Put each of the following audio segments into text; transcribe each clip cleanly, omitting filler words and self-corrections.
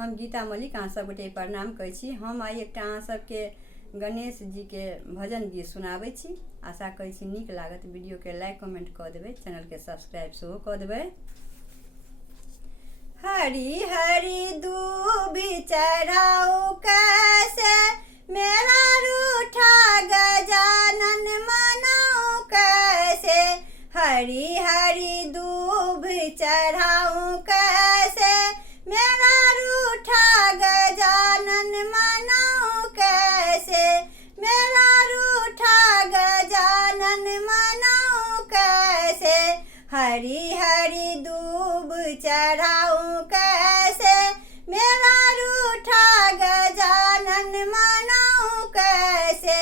हम गीता मलिक अहाँ सबगोटे प्रणाम करै छी। हम आइ एकटा अहाँ सबके गणेश जी के भजन गीत सुनाबै छी। आशा करै छी नीक लागत। वीडियो के लाइक कमेंट कऽ देबै, चैनल के सब्सक्राइब सेहो कऽ देबै। हरी हरी दूबी चढ़ाऊ कैसे, मेरा रूठा गजानन मनाऊं कैसे। हरी हरी दूबी चढ़ाऊं कैसे, मेरा रूठा गजानन मनाऊं कैसे। मेरा रूठा गजानन मनाऊं कैसे। हरी हरी दूब चढ़ाऊं कैसे, मेरा रूठा गजानन मनाऊं कैसे।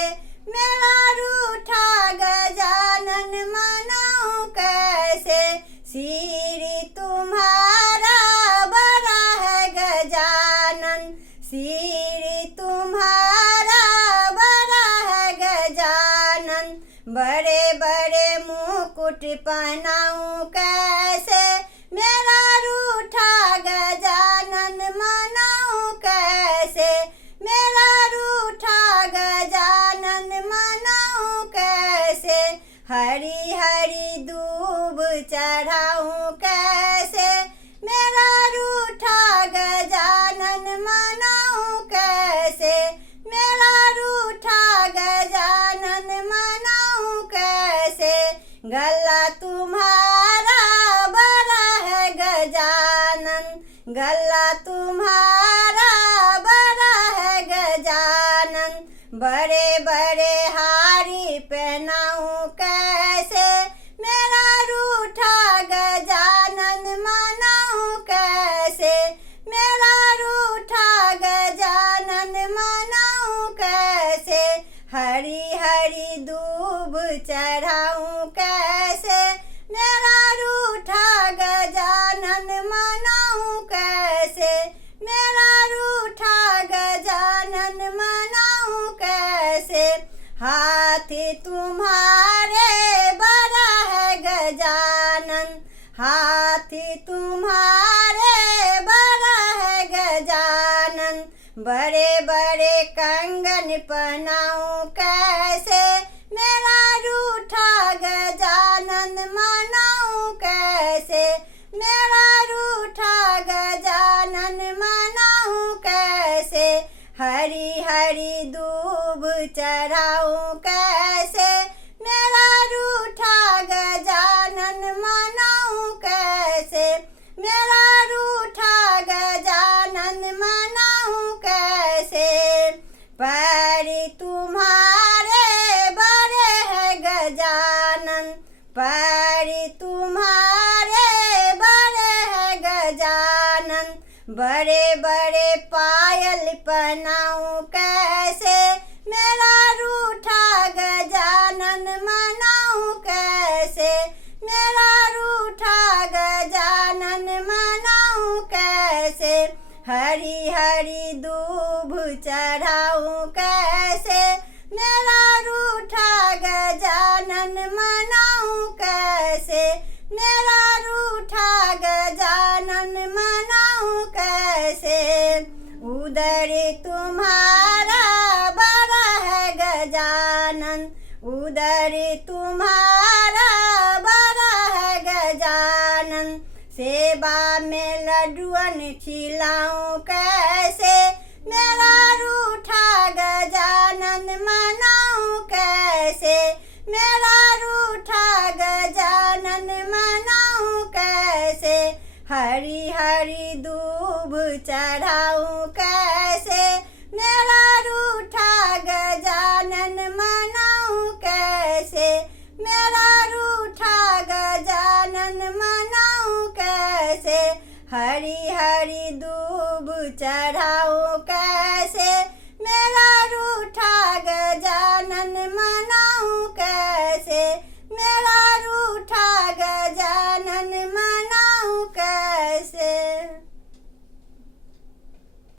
मेरा रूठा गजानन मनाऊं कैसे। श्री तुम्हारा बड़ा है गजानन, श्री तुम्हारा बड़ा है गजानन। बड़े बड़े मुकुट पहनाऊं कैसे, मेरा रूठा गजानन मनाऊं कैसे। मेरा रूठा गजानन मनाऊं कैसे। हरी हरी दूब चढ़ाऊं कैसे, मेरा रूठा गजानन मनाऊं कैसे। मेरा रूठा गजानन मनाऊं कैसे। गला तुम्हारा बड़ा है गजानन, गला तुम्हारा बड़ा है गजानन। बड़े बड़े हारी पहनाऊं कैसे, मेरा रूठा गजानन मनाऊं कैसे। मेरा रूठा गजानन मनाऊं कैसे। हरी हरी दूब चढ़ाऊं कैसे, मेरा रूठा गजानन मनाऊं कैसे। मेरा रूठा गजानन मनाऊं कैसे। हाथी तुम्हारे बड़ा है गजानन, हाथी तुम्हारे बड़ा है गजानन। बड़े बड़े कंगन पहनाऊं कैसे, मेरा रूठा गजानन मनाऊं कैसे। मेरा रूठा गजानन मनाऊं कैसे। हरी हरी दूब चढ़ाऊं कैसे, मेरा रूठा गजानन मनाऊं कैसे। मेरा रूठा गजानन मनाऊं कैसे। पैरी तुम्हारे बड़े है गजानन, पैरी तुम्हारे बड़े है गजानन। बड़े बड़े पायल पहनाऊं कैसे, मेरा रूठा गजानन मनाऊं कैसे। मेरा रूठा गजानन मनाऊं कैसे। हरी हरी दूब चढ़ाऊं कैसे, मेरा रूठा गजानन मनाऊं कैसे। मेरा रूठा गजानन मनाऊं कैसे। उदर तुम्हारा बड़ा है गजानन, उदर तुम्हारा बड़ा है गजानन। सेवा में लड्डुअन खिलाऊं कैसे, मेरा रूठा गजानन मनाऊं कैसे। मेरा रूठा गजानन मनाऊं कैसे। हरी हरी दूब चढ़ाऊं